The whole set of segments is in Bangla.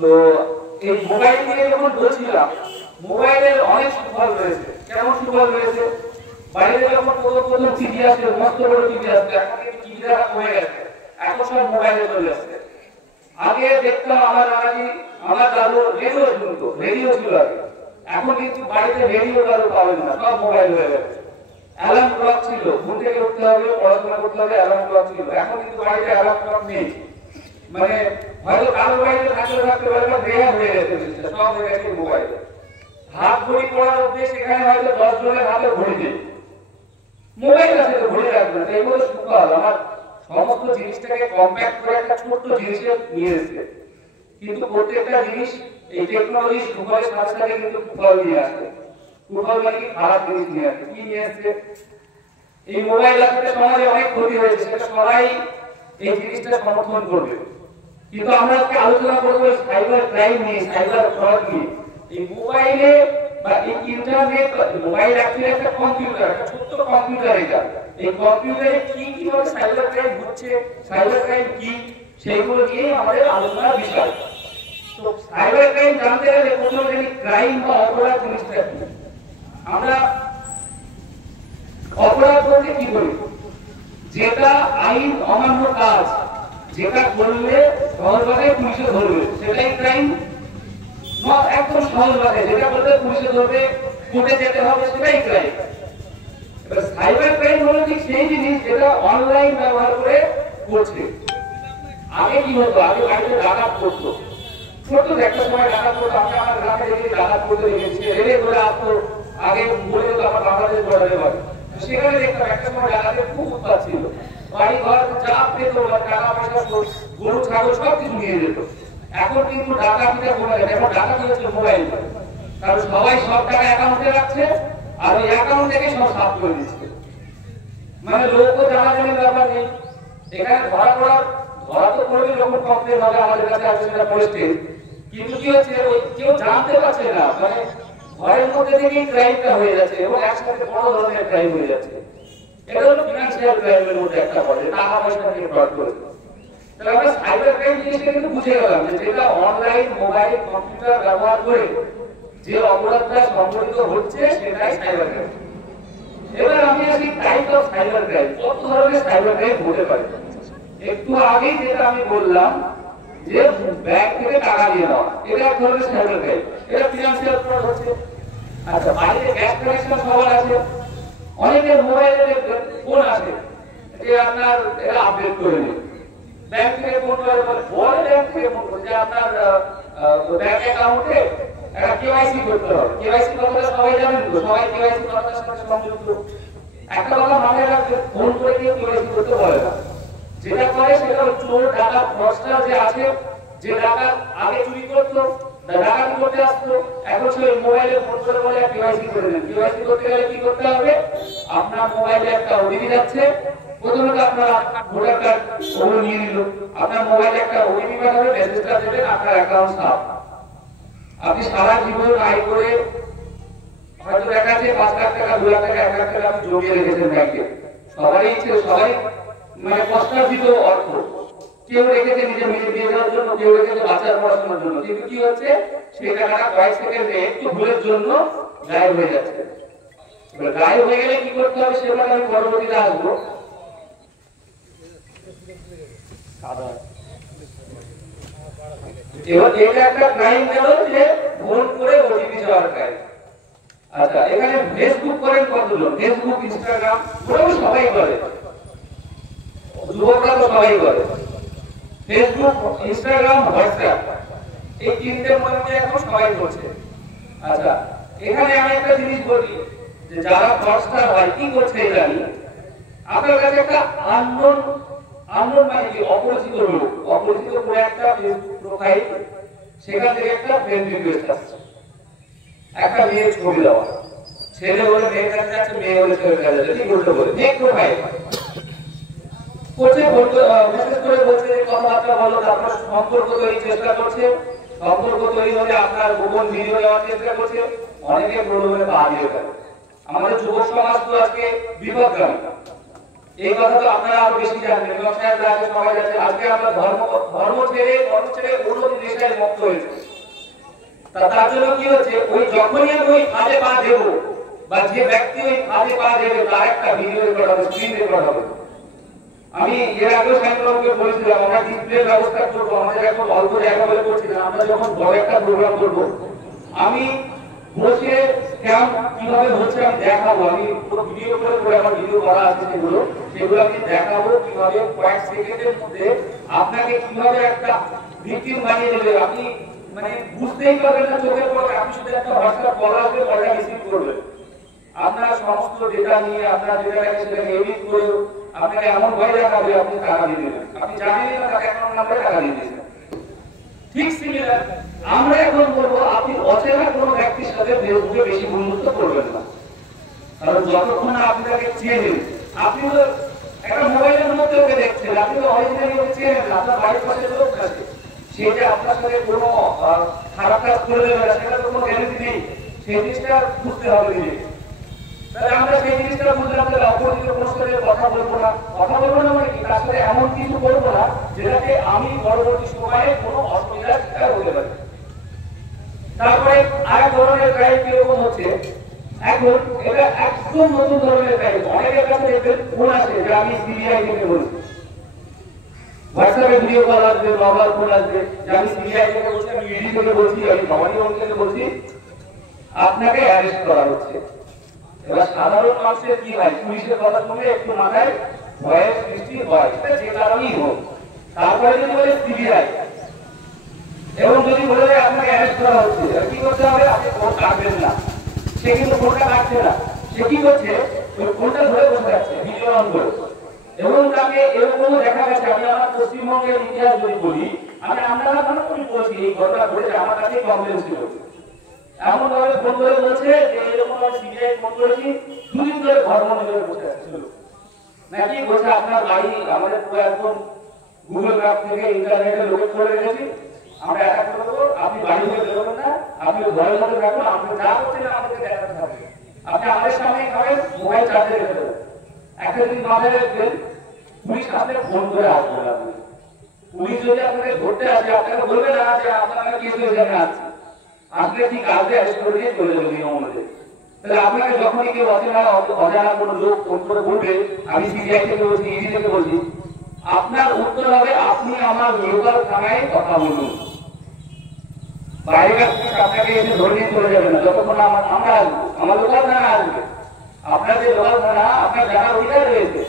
তো এই মোবাইল নিয়ে যখন বলছিলাম, মোবাইলের অনেক সুফল রয়েছে। কেমন সুফল রয়েছে? বাইরে যখন প্রথম টিভি আসে, মস্ত বড় টিভি আসে, এখন কিন্তু টিভিটা কমে গেছে, এখন সব মোবাইলে চলে আসছে। আগে দেখতাম আমার দাদু রেডিও শুনতো, রেডিও ছিল আগে। এখন কিন্তু বাড়িতে রেডিও দাদু পাবেন না, সব মোবাইল হয়ে গেছে। অ্যালার্ম ক্লক ছিল, ঘুম থেকে উঠতে হবে, পড়াশোনা করতে হবে, অ্যালার্ম ক্লক ছিল। এখন কিন্তু বাড়িতে অ্যালার্ম ক্লক নেই। মানে হয়তো কারো বাড়িতে থাকতে পারে দেয়া হয়ে গেছে, সব হয়ে গেছে মোবাইলে। হাত ঘড়ি পড়ার উদ্দেশ্য এখানে হয়তো 10 জনের হাতে ঘড়ি নেই, মোবাইল আছে তো ঘড়ি রাখবে না। এগুলো সুফল। আমার সমস্ত জিনিসটাকে কম্প্যাক্ট করে একটা ছোট্ট জিনিসে নিয়ে এসেছে। কিন্তু প্রত্যেকটা জিনিস এই টেকনোলজি সুফলের সাথে সাথে কিন্তু কুফল নিয়ে আসে। কুফল মানে কি? খারাপ জিনিস নিয়ে আসে। কি নিয়ে আসছে? এই মোবাইল আসলে সমাজে অনেক ক্ষতি হয়েছে, সেটা সবাই এই জিনিসটা সমর্থন করবে। কিন্তু আমরা আজকে আলোচনা করবো সাইবার ক্রাইম নিয়ে, সাইবার ফ্রড নিয়ে। এই মোবাইলে বা এই ইন্টারনেট, মোবাইল অ্যাকচুয়ালি একটা কম্পিউটার, একটা ছোট্ট কম্পিউটার। এটা এই কম্পিউটারে কি কিভাবে সাইবার ক্রাইম হচ্ছে, সাইবার ক্রাইম কি, সেইগুলো নিয়ে আমাদের আলোচনার বিষয়। তো সাইবার ক্রাইম জানতে গেলে প্রথমে জানি ক্রাইম বা অপরাধ জিনিসটা কি। আমরা অপরাধ বলতে কি বলি? যেটা আইন অমান্য কাজ, যেটা করলে সহজভাবে পুলিশে ধরবে, সেটাই ক্রাইম। একদম সহজভাবে যেটা বলতে পুলিশে ধরবে, কোর্টে যেতে হবে, সেটাই ক্রাইম। এবার সাইবার ক্রাইম হলো ঠিক সেই জিনিস যেটা অনলাইন ব্যবহার করে করছে। আগে কি হতো? আগে বাড়িতে ডাকাত করতো, ছোট একটা সময় ডাকাত করতো। আমি আমার গ্রামে দেখি ডাকাত করতে দেখেছি, রেলে ধরে আসতো। আগে বলে যেত আমার বাংলাদেশ বর্ডারে বাড়ি, সেখানে দেখতাম একটা সময় ডাকাতের খুব উৎপাত ছিল। বাড়ি ঘর যা পেত, টাকা পয়সা, গরু ছাগল সব কিছু নিয়ে যেত। এখন কিন্তু ডাকাতিটা কমে গেছে। এখন ডাকাতি হচ্ছে মোবাইল, কারণ সবাই সব টাকা অ্যাকাউন্টে রাখছে, আর ওই অ্যাকাউন্ট থেকে সব সাফ করে দিচ্ছে। মানে লোকও জানাজানির ব্যাপার নেই। এখানে ধরা তো করবে যখন কমপ্লেন হবে আমাদের কাছে আসবে, সেটা পোস্টে। কিন্তু কি হচ্ছে, ওই কেউ জানতে পারছে না, মানে ঘরের মধ্যে থেকেই ক্রাইমটা হয়ে যাচ্ছে, এবং একসাথে বড় ধরনের ক্রাইম হয়ে যাচ্ছে। এটা হলো ফিনান্সিয়াল ক্রাইমের মধ্যে একটা পড়ে, টাকা পয়সা নিয়ে ফ্রড করে। তাহলে আমরা সাইবার ক্রাইম জিনিসটা কিন্তু বুঝে গেলাম যে যেটা অনলাইন, মোবাইল, কম্পিউটার ব্যবহার করে যে অপরাধটা সংঘটিত হচ্ছে, সেটাই সাইবার ক্রাইম। এবার আমি আসি টাইপ অফ সাইবার ক্রাইম। কত ধরনের সাইবার ক্রাইম হতে পারে? একটু আগেই যেটা আমি বললাম যে ব্যাংক থেকে টাকা নিয়ে নেওয়া, এটা এক ধরনের সাইবার ক্রাইম, এটা ফিনান্সিয়াল ফ্রড হচ্ছে। আচ্ছা, বাড়িতে গ্যাস কানেকশন সবার আছে, অনেকের মোবাইলে ফোন আসে যে আপনার এটা আপডেট করে নিন। ব্যাংক থেকে ফোন করে বলে ব্যাংক থেকে ফোন করে যে আপনার ব্যাংক অ্যাকাউন্টে একটা কেওয়াইসি করতে হবে। কেওয়াইসি কথাটা সবাই জানেন তো, সবাই কেওয়াইসি কথার সাথে সংযুক্ত। একটা কথা মনে রাখবেন, ফোন করে কেউ কেওয়াইসি করতে বলে না। যেটা করে সেটা চোর, ডাকাত, ফ্রডস্টার যে আছে, যে ডাকাত আগে চুরি করতো, ডাকাতি করতে আসতো, এখন সে মোবাইলে ফোন করে বলে কেওয়াইসি করে দেন। কেওয়াইসি করতে গেলে কি করতে হবে? আপনার মোবাইলে একটা ওটিপি যাচ্ছে, প্রথমত আপনার ভোটার কার্ড ওগুলো নিয়ে নিল, আপনার মোবাইলে একটা ওটিপি পাঠাবে, মেসেজটা দেবেন, আপনার অ্যাকাউন্ট সাফ। আপনি সারা জীবন আয় করে হয়তো দেখা যাচ্ছে 5 লাখ টাকা, 2 লাখ টাকা, 1 লাখ টাকা আপনি জমিয়ে রেখেছেন ব্যাংকে। সবাই মানে কষ্টার্জিত অর্থ। কেউ রেখেছে নিজের মেয়ে বিয়ে দেওয়ার জন্য, কেউ রেখেছে বাচ্চার পড়াশোনার জন্য। কিন্তু কি হচ্ছে, সেই টাকাটা কয়েক সেকেন্ডে একটু ভুলের জন্য গায়েব হয়ে যাচ্ছে। গায়েব হয়ে গেলে কি করতে হবে সেটা আমি পরবর্তীতে আসবো। এবার এটা একটা ক্রাইম গেল যে ফোন করে ওটিপি চাওয়ার ক্রাইম। আচ্ছা, এখানে ফেসবুক করেন কতজন? ফেসবুক, ইনস্টাগ্রাম সবাই করে, যুবকরা তো সবাই করে। ফেসবুক, ইনস্টাগ্রাম, হোয়াটসঅ্যাপ, এই তিনটের মধ্যে এখন সবাই করছে। আচ্ছা, এখানে আমি একটা জিনিস বলি যে যারা ফ্রডস্টার হয় কি করছে জানি, আপনার কাছে একটা আননোন মানে কি, অপরিচিত লোক, অপরিচিত করে একটা ফেসবুক প্রোফাইল, সেখান থেকে একটা ফ্রেন্ড রিকোয়েস্ট আসছে, একটা মেয়ের ছবি দেওয়া, ছেলে বলে মেয়ের কাছে যাচ্ছে, মেয়ে বলে ছেলের কাছে যাচ্ছে, ঠিক উল্টো করে ফেক প্রোফাইল করছে, মেসেজ করে বলছে যে কথাবার্তা বলো, তারপর সম্পর্ক তৈরির চেষ্টা করছে। সম্পর্ক তৈরি হলে আপনার গোপন ভিডিও দেওয়ার চেষ্টা করছে, অনেকে প্রলোভনে পা দিয়ে গেল। আমাদের যুব সমাজ তো আজকে বিপদগামী। এই কথা তো আপনারা আরো বেশি জানেন, ইমাম সাহেবরা আগে সবাই আছে। আজকে আমরা ধর্ম ছেড়ে অন্য জিনিসটাই মুক্ত হয়েছে। তার জন্য কি হচ্ছে, ওই যখনই আমি ওই ফাঁদে পা দেব, বা যে ব্যক্তি ওই ফাঁদে পা দেবে, তার একটা ভিডিও রেকর্ড হবে, স্ক্রিন রেকর্ড হবে। আমি এর আগেও সাহেবকে বলেছিলাম, আমরা ডিসপ্লে ব্যবস্থা করবো, আমাদের এখন অল্প জায়গা বলে করছি না, আমরা যখন বড় একটা প্রোগ্রাম করবো, আমি বসে ক্যাম্প কিভাবে হচ্ছে আমি দেখাবো। আমি পুরো ভিডিও করে আমার ভিডিও করা আছে, সেগুলো আমি দেখাবো কিভাবে কয়েক সেকেন্ডের মধ্যে আপনাকে কিভাবে একটা ভিকটিম বানিয়ে দেবে। আপনি মানে বুঝতেই পারবেন না চোখের পরে, আপনি শুধু একটা হোয়াটসঅ্যাপ কল আসবে, কলটা রিসিভ করবেন। আপনার সমস্ত ডেটা নিয়ে আপনার ডেটাটাকে সেটাকে এডিট করে আপনাকে এমন ভয় দেখাবে আপনি টাকা দিয়ে দেবেন। আপনি জানেন না তাকে অ্যাকাউন্ট নাম্বারে টাকা দিয়ে দিয়েছেন। ঠিক সিমিলার আমরা এখন বলবো, আপনি অচেনা কোনো ব্যক্তির সাথে ফেসবুকে বেশি বন্ধুত্ব করবেন না। কারণ যতক্ষণ না আপনি তাকে চেনেন, আপনি তো একটা মোবাইলের মধ্যে ওকে দেখছেন, আপনি তো অরিজিনালি ওকে চেনেন না। আপনার বাড়ির পাশে লোক আছে, সে যে আপনার সাথে কোনো খারাপ কাজ করে দেবে না, সেটা তো কোনো গ্যারান্টি নেই। সেই জিনিসটা বুঝতে হবে নিজেকে। তাহলে আমরা সেই জিনিসটা বুঝলাম, তাহলে অপরিচিত কোনো সাথে কথা বলবো না। কথা বলবো না মানে কি, তার সাথে এমন কিছু করবো না যেটাকে আমি পরবর্তী সময়ে কোনো অসুবিধার শিকার হতে পারি। তারপরে আরেক ধরনের ক্রাইম কিরকম হচ্ছে, এখন এটা একদম নতুন ধরনের ক্রাইম। অনেকের কাছে দেখবেন ফোন আসে যে আমি সিবিআই থেকে বলছি, হোয়াটসঅ্যাপে ভিডিও কল আসবে, মোবাইল ফোন আসবে যে আমি সিবিআই থেকে বলছি, আমি ইডি থেকে বলছি, আমি ভবানী থেকে বলছি, আপনাকে অ্যারেস্ট করা হচ্ছে। এবার সাধারণ মানুষের কি হয়, পুলিশের কথা শুনে একটু মাথায় ভয়ের সৃষ্টি হয়, সেটা যে কারণেই হোক। তারপরে যদি বলে সিবিআই এবং যদি বলে আপনাকে অ্যারেস্ট করা হচ্ছে, কি করতে হবে, আপনি ফোন কাটবেন না। সে কিন্তু ফোনটা কাটছে না, সে কি করছে, ওই ফোনটা ধরে বসে যাচ্ছে ভিডিও অন করে। এবং তাকে এরকমও দেখা গেছে, আমি আমার পশ্চিমবঙ্গের ইতিহাস যদি বলি, আমি আপনারা বলছি এই ঘটনা ঘটেছে, আমার কাছে কমপ্লেন ছিল। এমন ভাবে ফোন করে বলছে যে এরকম সিবিআই ফোন করেছি, দুদিন ধরে ধর্ম নিয়ে বসে আছে নাকি বলছে আপনার বাড়ি আমাদের পুরো একদম গুগল ম্যাপ থেকে ইন্টারনেটে লোকেট করে রেখেছি, আমরা একটা করে দেবো, আপনি বাড়ি থেকে বেরোবেন না, আপনি ঘরের মধ্যে রাখবেন, আপনি যা করছেন আমাদেরকে দেখাতে হবে, আপনি আমাদের সামনে খাবেন, মোবাইল চার্জে রেখে দেবেন। একটা দিন মাথায় রাখবেন, পুলিশ আসলে ফোন করে আসবে না। পুলিশ যদি আপনাকে ধরতে আসে, আপনাকে বলবে না যে আপনাকে কেস হয়ে যাবে, আসছে আসলে ঠিক আসবে, অ্যারেস্ট করে দিয়ে চলে যাবে নিয়ম অনুযায়ী। তাহলে আপনাকে যখনই কেউ অজানা কোনো লোক ফোন করে বলবে আমি সিবিআই থেকে বলছি, ইডি থেকে বলছি, আপনার উত্তর হবে আপনি আমার লোকাল থানায় কথা বলুন। বাইরের পুলিশ আপনাকে এসে ধরে নিয়ে চলে যাবে না, যতক্ষণ আমরা আসবো, আমার লোকাল থানা আসবে। আপনার যে লোকাল থানা, আপনার জানার অধিকার রয়েছে।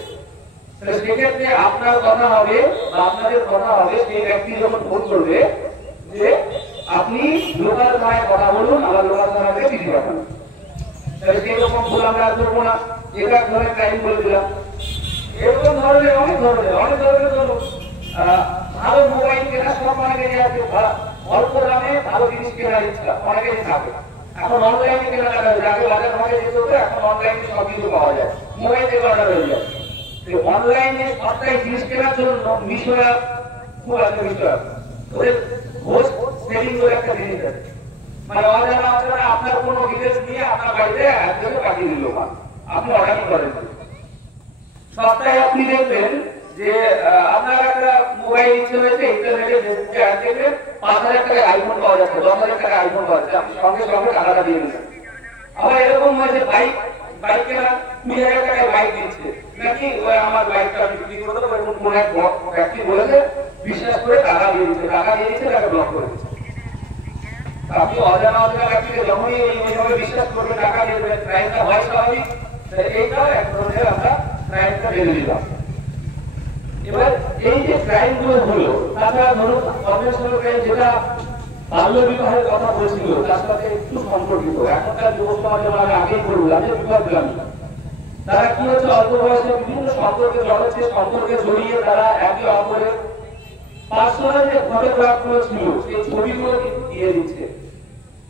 তাহলে সেক্ষেত্রে আপনার কথা হবে বা আপনাদের কথা হবে, সেই ব্যক্তি যখন ফোন করবে যে আপনি লোকাল থানায় কথা বলুন, আমার লোকাল থানাতে চিঠি পাঠান। তাহলে সেই রকম ভুল আমরা করবো না। এটা এক ধরনের ক্রাইম বলে দিলাম। এরকম ধরনের অনেক ধরনের ধরুন ভালো মোবাইল কেনার সব অনেকেরই আছে, অল্প দামে ভালো জিনিস কেনার ইচ্ছা অনেকেরই থাকে। এখন অনলাইনে কেনা টাকা হয়েছে, আগে বাজার ঘরে যেতে হতো, এখন অনলাইনে সব কিছু পাওয়া যায়, মোবাইল থেকে অর্ডার হয়ে যায়। অনলাইনে সবটাই জিনিস কেনার জন্য মিশোয়া খুব আছে, মিশোয়া ওদের হোস্ট সেলিং করে একটা জিনিস আছে, মানে অজানা আপনার কোনো ডিটেলস নিয়ে আপনার বাড়িতে অ্যাড্রেসে পাঠিয়ে দিল, আপনি অর্ডার করেন। সপ্তাহে আপনি দেখবেন যে আপনার একটা মোবাইল ইচ্ছে হয়েছে, ইন্টারনেটে ফেসবুকে অ্যাড দেখে 5,000 টাকায় আইফোন পাওয়া যাচ্ছে, 10,000 টাকায় আইফোন পাওয়া যাচ্ছে, আপনি সঙ্গে সঙ্গে টাকাটা দিয়ে দিচ্ছেন। আবার এরকম হয়েছে বাইক কেনা 20,000 টাকায় বাইক দিচ্ছে, নাকি আমার বাইকটা বিক্রি করে দেবো, এরকম কোন এক ব্যক্তি বলেছে, বিশ্বাস করে টাকা দিয়ে দিচ্ছে, তাকে ব্লক করে দিচ্ছে। আপনি অজানা ব্যক্তিকে যখনই এইভাবে বিশ্বাস করবেন, টাকা দিয়ে দেবেন, ক্রাইমটা হয় স্বাভাবিক। এইটা এক ধরনের আমরা ক্রাইমটা বেঁধে দিলাম। এবার এই যে ক্রাইম গুলো হলো, তাছাড়া ধরুন কনভেনশনাল ক্রাইম যেটা বাল্য বিবাহের কথা বলছিল, তার সাথে একটু সম্পর্কিত। এখনকার যুব সমাজ যেমন আমি আগেই বললাম যে বিবাহগ্রামী, তারা কি হচ্ছে, অল্প বয়সে বিভিন্ন সম্পর্কে জড়িয়ে তারা একে অপরের পার্সোনাল যে ফটোগ্রাফ গুলো ছিল, সেই ছবিগুলো কিন্তু দিয়ে দিচ্ছে।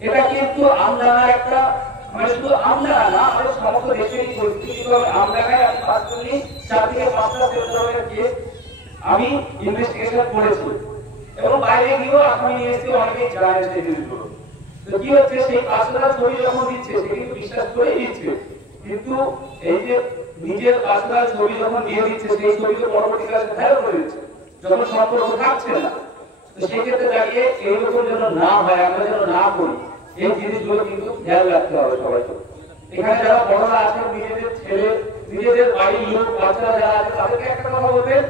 এটা কিন্তু আমদানার একটা, মানে শুধু আমদানা না, আমাদের সমস্ত দেশেরই পরিস্থিতি। আমদানায় আমি পার্সোনালি 4 থেকে 5টা ধরনের কেস আমি ইনভেস্টিগেশন করেছি, এবং বাইরে গিয়েও আসামি নিয়ে এসেছি, অনেকেই জানে সেই জিনিসগুলো। তো কি হচ্ছে, সেই পার্সোনাল ছবি যখন দিচ্ছে, সে কিন্তু বিশ্বাস করেই দিচ্ছে, কিন্তু এই যে নিজের পার্সোনাল ছবি যখন দিয়ে দিচ্ছে সেই ছবিকে পরবর্তীকালে ভাইরাল করে দিচ্ছে যখন সম্পর্ক থাকছে না। তো সেক্ষেত্রে দাঁড়িয়ে এইরকম যেন না হয়, আমরা যেন না করি, এই জিনিসগুলো কিন্তু খেয়াল রাখতে হবে সবাইকে। এখানে যারা বড়রা আছেন, নিজেদের ছেলে, নিজেদের বাড়ির লোক, বাচ্চারা যারা আছে, তাদেরকে একটা কথা বলবেন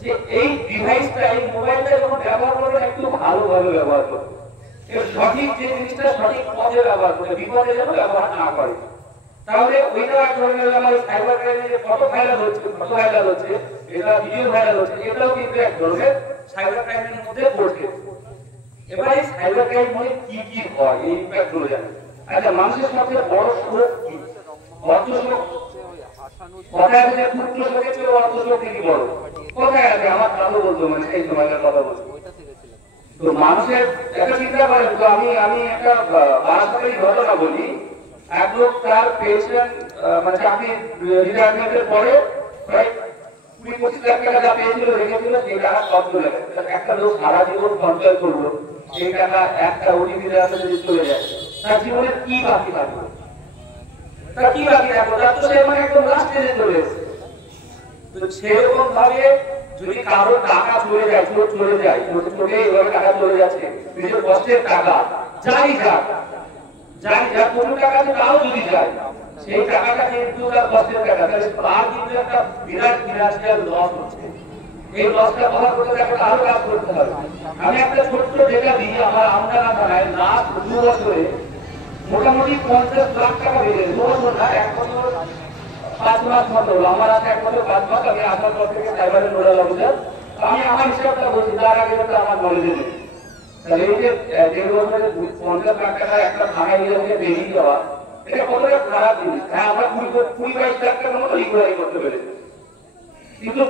যে এই ডিভাইসটা, এই মোবাইলটা যখন ব্যবহার করবেন একটু ভালোভাবে ব্যবহার করবেন। এর সঠিক যে জিনিসটা সঠিক পথে ব্যবহার করে, বিপদে যেন ব্যবহার না করে। তাহলে ওইটাও এক ধরনের আমার সাইবার ক্রাইমে যে ফটো ভাইরাল হচ্ছে, এটা ভিডিও ভাইরাল হচ্ছে, এটাও কিন্তু এক ধরনের সাইবার ক্রাইমের মধ্যে পড়ছে। এবার এই সাইবার ক্রাইম মানে কি হয়, এই ইম্প্যাক্ট গুলো জানেন? আচ্ছা, মানুষের সবচেয়ে বড় শোক কি? অর্থ শোক। কথায় আছে পুত্র শোকের চেয়ে অর্থ শোক কি বড়? কোথায় আছে? আমার দাদু বলতো, মানে সেই সময়কার কথা বলতো। তো মানুষের একটা চিন্তা করেন তো, আমি একটা বাস্তবিক ঘটনা বলি। এক লোক তার পেনশন মানে চাকরি রিটায়ারমেন্টের পরে প্রায় 20-25 লাখ টাকা যা পেয়েছিল, রেখেছিল, সেই টাকা সব চলে গেছে। একটা লোক সারা জীবন সঞ্চয় করলো, সেই টাকা একটা ওটিপি দেওয়াতে যদি চলে যায়, তার জীবনে কি বাকি থাকবে? তার কি বাকি থাকবে? তার তো সে মানে একদম লাস্ট স্টেজে চলে এসেছে। তো সেরকম ভাবে যদি কারো টাকা চলে যায়, চলে এভাবে টাকা চলে যাচ্ছে, নিজের কষ্টের টাকা, যাই যাক কোনো টাকা তাও যদি যায়, সেই টাকাটা কিন্তু তার কষ্টের টাকা, তার কিন্তু একটা বিরাট ফিনান্সিয়াল লস হচ্ছে। এই লসটা কভার করতে গেলে আরো কাজ করতে হবে। আমি একটা ছোট্ট ডেটা দিই, আমার আমদানা থানায় লাস্ট 2 বছরে মোটামুটি 50 লাখ টাকা বেড়ে, 2 বছর না, 1 বছর 5 মাস মতো হলো। আমার আছে 1 বছর 5 মাস, আমি আপনার পর থেকে সাইবারের নোডাল অফিসার। আমি আমার হিসাবটা বলছি, তার আগে আমার নলেজে নেই। তাহলে এই যে 1.5 বছরে 50 লাখ টাকা একটা থানায় নিয়ে বেরিয়ে যাওয়া, এটা কতটা খারাপ জিনিস। হ্যাঁ, আমরা 20-22 লাখ টাকার মতো রিকভারি করতে পেরেছি, কিন্তু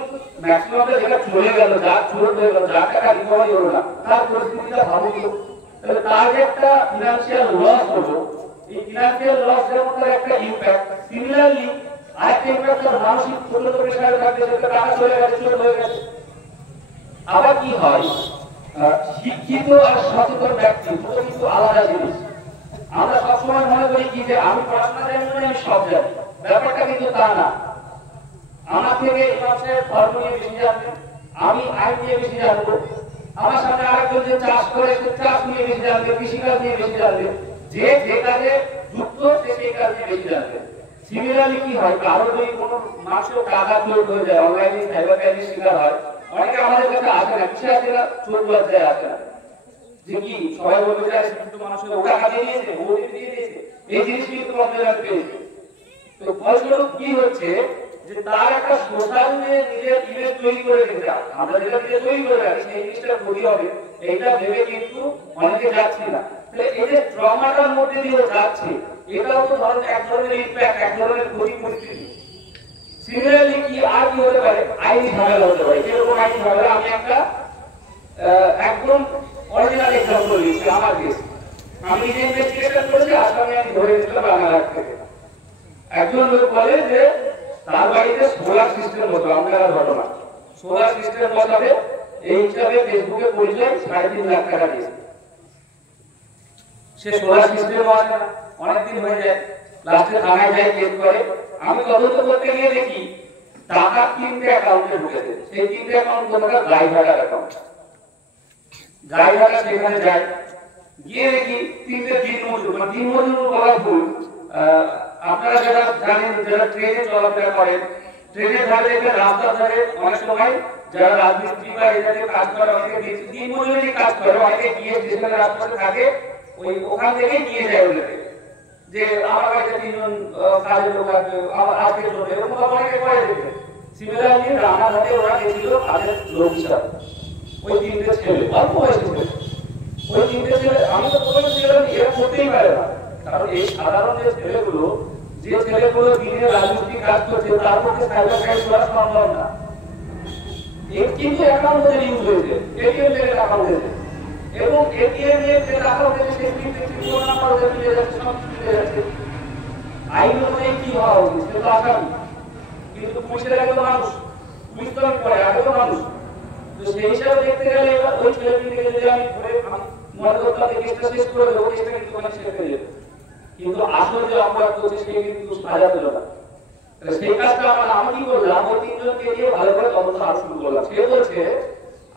ম্যাক্সিমামটা যেটা চলে গেল, যা চুরট হয়ে গেল, যার টাকা রিকভারি হলো না, তার পরিস্থিতিটা ভালো ছিল। তাহলে তার যে একটা ফিনান্সিয়াল লস হলো, এই ফিনান্সিয়াল লস যেমন তার একটা ইম্প্যাক্ট, সিমিলারলি আরেকটা ইম্প্যাক্ট তার মানসিক উন্নত পেশায় থাকবে, সেটা টাকা চলে গেছে, চুরট হয়ে গেছে। আবার কি হয়, শিক্ষিত আর সচেতন ব্যক্তি দুটো কিন্তু আলাদা জিনিস। আমরা সবসময় মনে করি কি যে আমি পড়াশোনা জানি মানে আমি সব জানি, ব্যাপারটা কিন্তু তা না। আমার থেকে এই মাসে ধর্ম নিয়ে বেশি জানবে, আমি আইন নিয়ে বেশি জানবো, আমার সামনে আরেকজন যে চাষ করে সে চাষ নিয়ে বেশি জানবে, কৃষিকাজ নিয়ে বেশি জানবে, যে কাজে যুক্ত সে সেই কাজ নিয়ে বেশি জানবে। সিমিলারলি কি হয়, কারো যদি কোনো মানুষের টাকা চোর হয়ে যায়, অনলাইনে সাইবার ক্রাইমের শিকার হয়, অনেকে আমাদের কাছে আসে না, কিসে আসে না, চোর লজ্জায় আসে না, যে কি সবাই বলবে যে কিন্তু মানুষের ও টাকা দিয়ে দিয়েছে, ও দিয়ে দিয়েছে, এই জিনিস কিন্তু লজ্জা পেয়েছে। তো ফলস্বরূপ কি হচ্ছে, যে তার একটা সোশ্যাল নিজের ইমেজ তৈরি করে রেখে, আমরা যেটা দিয়ে তৈরি করে রাখি সেই জিনিসটা ক্ষতি হবে, এইটা ভেবে কিন্তু অনেকে যাচ্ছে না। তাহলে এই যে ট্রমাটার মধ্যে দিয়ে যাচ্ছে, এটাও তো ধরেন এক ধরনের ইম্প্যাক্ট, এক ধরনের ক্ষতি পরিস্থিতি। সিমিলারলি কি আর কি হতে পারে, আইনি ঝামেলা হতে পারে। এরকম আইনি ঝামেলা আমি একটা একদম অরিজিনাল এক্সাম্পল দিচ্ছি আমার কেস। আমি যে ইনভেস্টিগেশন করেছি, আসামি আমি ধরে নিয়েছিলাম রানাঘাট থেকে। একজন লোক বলে যে তার বাড়িতে সোলার সিস্টেম হতো, আমলার ঘটনা, সোলার সিস্টেম বসাবে এই হিসাবে ফেসবুকে পরিচয় 3.5 লাখ টাকা দিয়েছে। সে সোলার সিস্টেম আসে না, অনেকদিন হয়ে যায়, লাস্টে থানায় যায়, কেস করে। আমি তদন্ত করতে গিয়ে দেখি টাকা 3টে অ্যাকাউন্টে ঢুকেছে। সেই 3টে অ্যাকাউন্ট কোথাকার গাইঘাটার অ্যাকাউন্ট। গাইঘাটা সেখানে যায়, গিয়ে দেখি 3টে দিনমজুর, মানে দিনমজুর বলা ভুল, আপনারা যারা জানেন, যারা ট্রেনে চলাফেরা করেন, ট্রেনের ধারে রাস্তার ধারে অনেক সময় যারা রাজমিস্ত্রি বা এখানে কাজ করে, অনেকে দিনমজুরি কাজ করে, অনেকে গিয়ে যেখানে রাস্তাতে থাকে ওখান থেকে নিয়ে যায় ওদেরকে, যে আমার কাছে 3জন কাজের লোক আছে, আমার আজকে চলে, এরকম অনেকে করে দেখবে। সিমিলারলি রানাঘাটে ওরা গেছিল কাজের লোক হিসাবে, ওই 3টে ছেলে, অল্প বয়সী ছেলে, ওই 3টে ছেলে। আমি তো প্রথমে ছিলাম এরা করতেই পারে না, কারণ এই সাধারণ যে ছেলেগুলো দিনে রাজনীতি কাজ করছে, তার পক্ষে সাইবার ক্রাইম করা সম্ভব না। কিন্তু অ্যাকাউন্ট থেকে ইউজ হয়েছে, এটিএম থেকে টাকা উঠেছে, এবং এটিএম এর যে টাকা উঠেছে সেই ফোন নাম্বার ওদের মিলে যাচ্ছে, সব মিলে যাচ্ছে। আইন অনুযায়ী কি হওয়া উচিত, সে তো আসামি, কিন্তু পুলিশের আগে তো মানুষ, পুলিশ তো আমি পরে আগে তো মানুষ। তো সেই হিসাবে দেখতে গেলে এবার ওই ছেলেটিকে যদি আমি ধরে মনে করতাম যে কেসটা শেষ করে দেবো, কেসটা কিন্তু অনেক শেষ হয়ে যেত, কিন্তু আসলে যে অপরাধ করছে সে কিন্তু সাজা পেল না। সেই কাজটা আমি কি করলাম, ওই তিনজনকে নিয়ে ভালো করে তদন্ত আরো শুরু করলাম। সে বলছে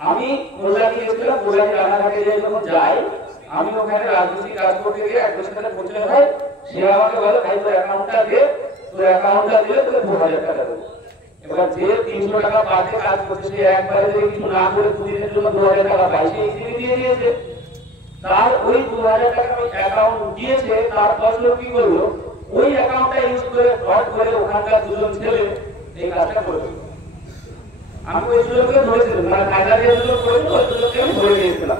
আমি কল্যাণী গেছিলাম, কল্যাণী রানাঘাটে যখন যাই আমি ওখানে রাজনৈতিক কাজ করতে গিয়ে একজন সাথে পরিচয় হয়, সে আমাকে বলে ভাই তোর অ্যাকাউন্টটা দে, তোর অ্যাকাউন্টটা দিলে তোকে 2000 টাকা দেবো। এবার যে 300 টাকা বাদে কাজ করছে সে একবারে যদি কিছু না করে দুদিনের জন্য 2000 টাকা পাই, সে ইজিলি দিয়ে দিয়েছে। তার ওই 2000 টাকা ওই অ্যাকাউন্ট দিয়েছে, তার 10 লোক কি করলো ওই অ্যাকাউন্টটা ইউজ করে ফ্রড করে ওখানকার দুজন ছেলে এই কাজটা করে দিল। আমি ওই দুজনকে ধরেছিলাম, মানে ফায়দা দিয়ে দুজন করেছিল, ওই দুজনকে আমি ধরে নিয়েছিলাম।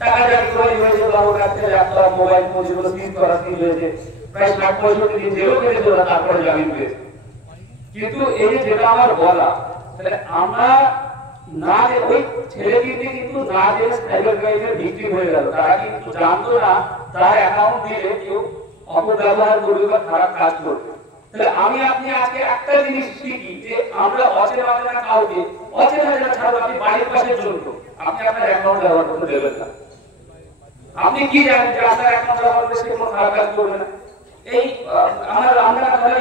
টাকা জারি করে হয়েছে, বাবুর কাছ থেকে ল্যাপটপ মোবাইল ফোন যেগুলো সিজ করা সিজ হয়েছে, প্রায় 60-65 দিন জেলও কেটেছে ওরা, তারপরে জামিন পেয়েছে। কিন্তু এই যেটা আমার বলা, তাহলে আমরা না যে ওই ছেলে কিন্তু না যে সাইবার ক্রাইমের ভিকটিম হয়ে গেল, তারা কিন্তু জানতো না তার অ্যাকাউন্ট দিলে কেউ অপব্যবহার করবে বা খারাপ কাজ করবে। তাহলে আমি আপনি আজকে একটা জিনিস শিখি যে আমরা অচেনা অচেনা কাউকে, অচেনা যেটা ছাড়ো আপনি বাড়ির পাশের জন্য আপনি আপনার অ্যাকাউন্ট ব্যবহার করতে দেবেন না। আপনি কি জানেন যে আপনার অ্যাকাউন্ট ব্যবহার করলে সে কোনো খারাপ কাজ করবে না? এই আমরা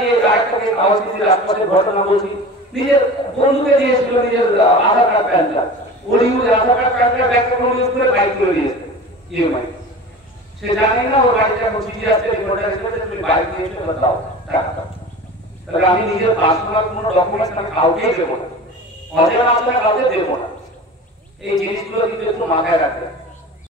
এই আরেকটাকে আওয়াজের আশপাশের ঘটনা বলছি, নিজের বন্ধুকে দিয়েছিল নিজের আধার কার্ড প্যান কার্ড, ওর use Aadhaar card PAN card bank account use করে বাইক করে দিয়েছে ইএমআই। সে জানে না ওর বাড়িতে এখন চিঠি আসছে, রিপোর্টার এসে তুমি বাইক নিয়েছো এবার দাও টাকা। তাহলে আমি নিজের পার্সোনাল কোনো ডকুমেন্টস আমি কাউকেই দেবো না, অচেনা কাউকে দেবো না। এই জিনিসগুলো কিন্তু একটু মাথায় রাখবে।